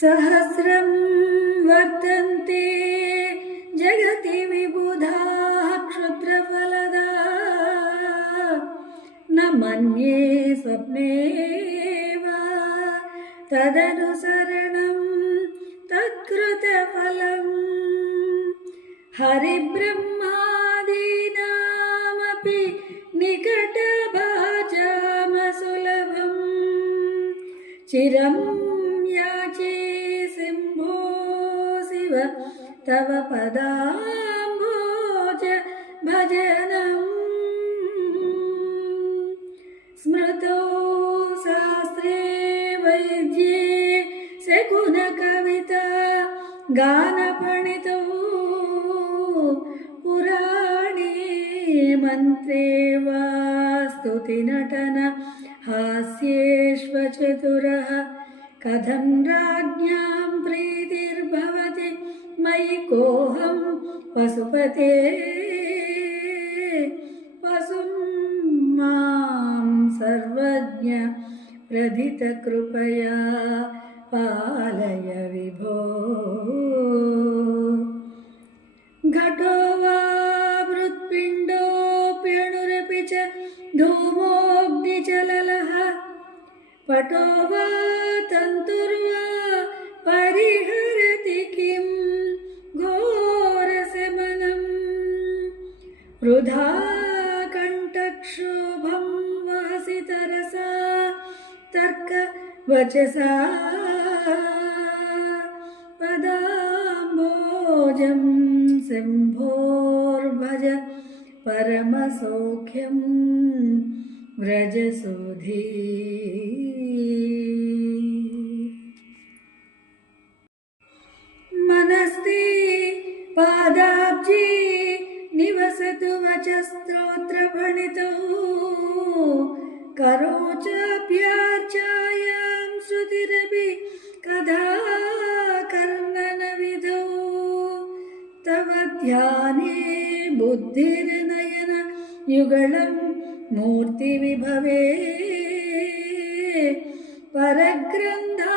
सहस्रं वर्तन्ते जगति विबुधाः क्षुद्रफलदा न मन्ये स्वप्ने वा तदनुसरणं तत्कृतफलम् हरिब्रह्मादीनामपि निकटभाजामसुलभम् चिरं याचे सिंहो शिव तव पदाम्भोज भजनम् स्मृतो शास्त्रे वैद्ये शकुनकविता गानपणितो पुराणे मन्त्रे वा स्तुतिनटन हास्येष्वचतुरः कथं राज्ञां प्रीतिर्भवति मयि कोऽहं पशुपते पशुं मां सर्वज्ञ प्रथितकृपया पालय विभो घटो वा मृत्पिण्डोऽप्यणुरपि च धूमोऽग्निजललः पटो वा तन्तुर्वा परिहरति किं घोरशमनम् वृथा कण्ठक्षोभं वहसि तरसा तर्कवचसा पदाम्भोजं शम्भोर्भज परमसौख्यं व्रजसुधी मनस्ते पादाब्जे निवसतु वचस्तोत्रफणितो करोचाप्यार्चायां श्रुतिरपि कदा कर्णनविधौ तव ध्याने बुद्धिर्नयन युगलं मूर्तिविभवे परग्रन्था